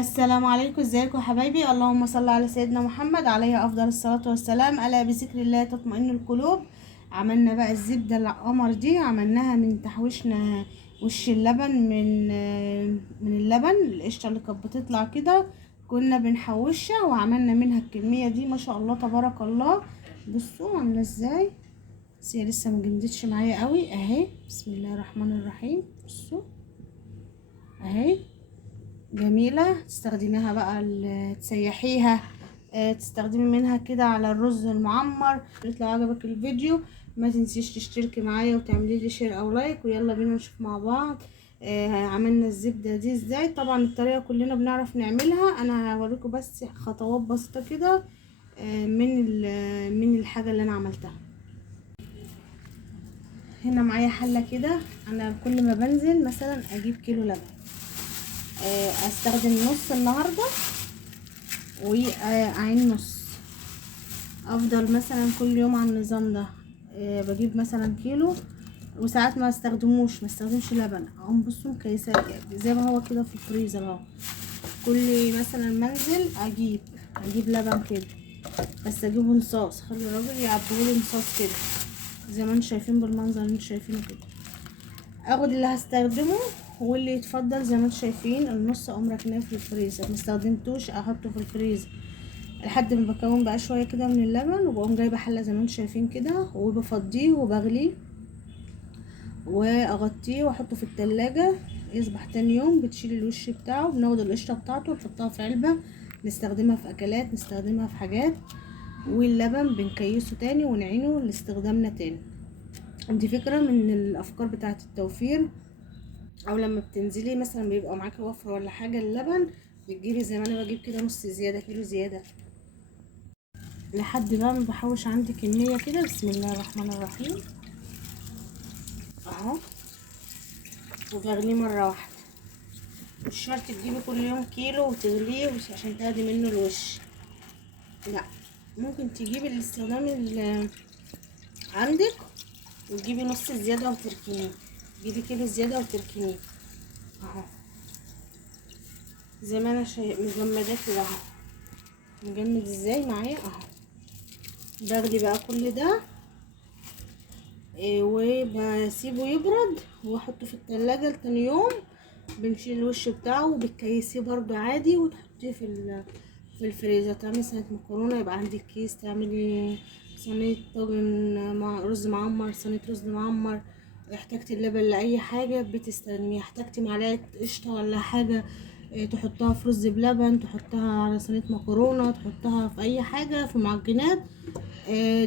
السلام عليكم، ازيكم يا حبايبي؟ اللهم صل على سيدنا محمد عليه افضل الصلاة والسلام. الا بذكر الله تطمئن القلوب. عملنا بقى الزبدة القمر دي، عملناها من تحويشنا وش اللبن، من اللبن القشطة اللي كانت بتطلع كده، كنا بنحوشها وعملنا منها الكمية دي ما شاء الله تبارك الله. بصوا عاملة ازاي، بس هي لسه مجمدتش معايا قوي اهي. بسم الله الرحمن الرحيم. بصوا اهي جميلة، تستخدميها بقى تسيحيها، تستخدمي منها كده على الرز المعمر. لو عجبك الفيديو ما تنسيش تشتركي معايا وتعملي لي شير او لايك، ويلا بينا نشوف مع بعض عملنا الزبدة دي ازاي. طبعا الطريقة كلنا بنعرف نعملها، انا هوريكم بس خطوات بسيطة كده من الحاجة اللي انا عملتها. هنا معايا حلة كده، انا كل ما بنزل مثلا اجيب كيلو لبن، استخدم نص النهاردة وعين نص. افضل مثلا كل يوم على النظام ده. بجيب مثلا كيلو، وساعات ما استخدمش لبن، اقوم بصوا مكيسه زي ما هو كده في الفريزر اهو. كل مثلا منزل اجيب لبن كده، بس اجيبه نصاص، خلي الراجل يعبيهولي نصاص كده زي ما انتم شايفين بالمنظر اللي انتم شايفينه كده. اخد اللي هستخدمه واللي يتفضل زي ما انتم شايفين، النص اقوم راكناه في الفريزر، مستخدمتوش احطه في الفريزر لحد ما بكون بقى شويه كده من اللبن، وبقوم جايبه حله زي ما انتم شايفين كده وبفضيه وبغليه واغطيه واحطه في التلاجة يصبح تاني يوم. بتشيل الوش بتاعه، بناخد القشره بتاعته نحطها في علبه نستخدمها في اكلات، نستخدمها في حاجات، واللبن بنكيسه تاني ونعينه لاستخدامنا تاني. دي فكره من الافكار بتاعه التوفير، او لما بتنزلي مثلا بيبقى معاكي وفر ولا حاجه اللبن، بتجيبي زي ما انا بجيب كده نص زياده، كيلو زياده، لحد بقى ما بحوش عندي كميه كده. بسم الله الرحمن الرحيم اهو، وبغليه مره واحده. مش شرط تجيبي كل يوم كيلو وتغليه عشان تاخدي منه الوش، لا، ممكن تجيبي الاستخدام اللي عندك وتجيبي نص زياده وتركنيه، تجيبي كيلو زياده وتركنيه اهو. زي ما انا مجمداه كده اهو، مجمد ازاي معايا اهو. بغلي بقى كل ده وبسيبه يبرد واحطه في التلاجة لتاني يوم. بنشيل الوش بتاعه وبتكيسيه برضو عادي وتحطيه في الفريزر. تعملي صينية مكرونة يبقى عندك كيس، تعملي صينية طاجن مع رز معمر، صينية رز معمر. احتاجتي اللبن لأي حاجة بتستخدميها، احتاجتي معلقة قشطة ولا حاجة تحطها في رز بلبن، تحطها على صينية مكرونة، تحطها في أي حاجة في معجنات.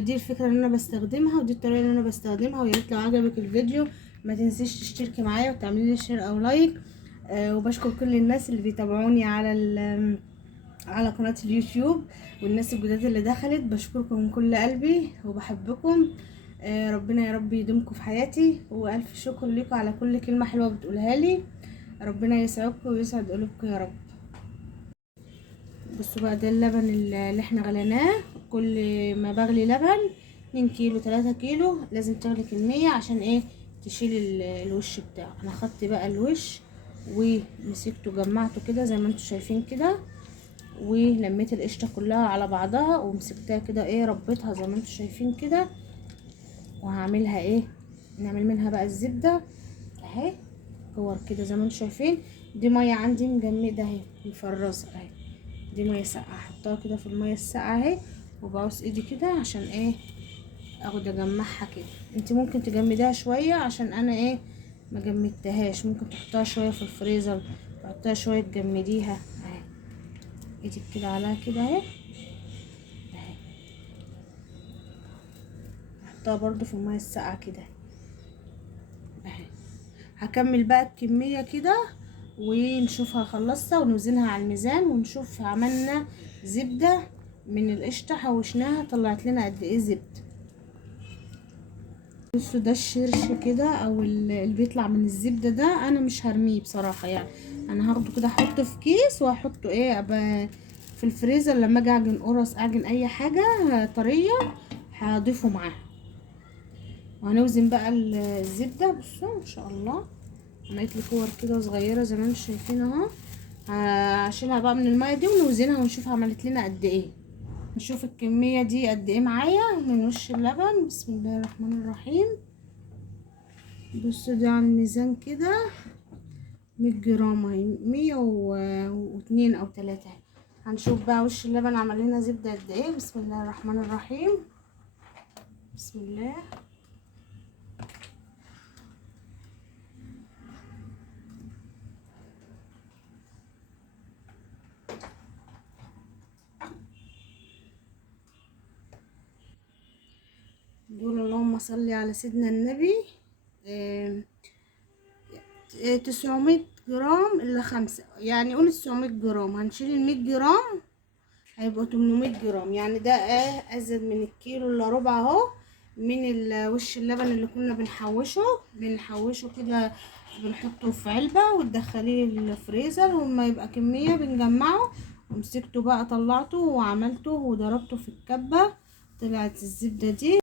دي الفكرة اللي أنا بستخدمها ودي الطريقة اللي أنا بستخدمها. وياريت لو عجبك الفيديو ما تنسيش تشتركي معايا وتعملي لي شير أو لايك. وبشكر كل الناس اللي بيتابعوني على قناة اليوتيوب، والناس الجداد اللي دخلت بشكركم من كل قلبي وبحبكم. ربنا يا رب يدومكم في حياتي، والف شكر لكم على كل كلمة حلوة بتقولها لي. ربنا يسعدكم ويسعد قلوبكم يا رب. بصوا بقى، ده اللبن اللي احنا غليناه. كل ما بغلي لبن 2 كيلو 3 كيلو لازم تغلي كمية عشان ايه؟ تشيل الوش بتاعه. انا خدت بقى الوش ومسكته جمعته كده زي ما انتم شايفين كده، ولميت القشطه كلها على بعضها ومسكتها كده ايه، ربيتها زي ما انتم شايفين كده. وهعملها ايه؟ نعمل منها بقى الزبده اهي، كور كده زي ما انتم شايفين. دي ميه عندي مجمده اهي مفرزه اهي، دي ميه ساقعه، احطها كده في الميه الساقعه اهي، وبعوز ايدي كده عشان ايه؟ اخد اجمعها كده. انت ممكن تجمديها شويه، عشان انا ايه ما جمدتهاش. ممكن تحطها شويه في الفريزر، تحطها شويه تجمديها اهي. ايدك كده عليها كده اهي اهي، احطها برضو في الميه الساقعه كده اهي. هكمل بقى الكميه كده ونشوفها خلصتها ونوزنها على الميزان ونشوف عملنا زبده من القشطه، حوشناها طلعت لنا قد ايه زبده. بصوا ده الشرش كده او اللي بيطلع من الزبده ده، انا مش هرميه بصراحه يعني. انا هاخده كده احطه في كيس واحطه ايه في الفريزر، لما اجي اعجن قرص اعجن اي حاجه طريه هضيفه معاها. وهنوزن بقى الزبده. بصوا ما شاء الله عملت لي كور كده صغيره زي ما انتم شايفين اهو. هشيلها بقى من الميه دي ونوزنها ونشوف عملت لنا قد ايه. نشوف الكميه دي قد ايه معايا من وش اللبن. بسم الله الرحمن الرحيم. بصوا دي على الميزان كده 100 جرام اهي، 102 او 3. هنشوف بقى وش اللبن عمل لنا زبده قد ايه. بسم الله الرحمن الرحيم. بسم الله. دول اللهم صل على سيدنا النبي. 900 جرام الا 5، يعني قول 900 جرام. هنشيل ال 100 جرام هيبقوا 800 جرام، يعني ده ازيد من الكيلو الا ربع اهو. من وش اللبن اللي كنا بنحوشه كده، بنحطه في علبة وتدخليه الفريزر، وما يبقى كمية بنجمعه. ومسكته بقى طلعته وعملته وضربته في الكبة، طلعت الزبدة دي.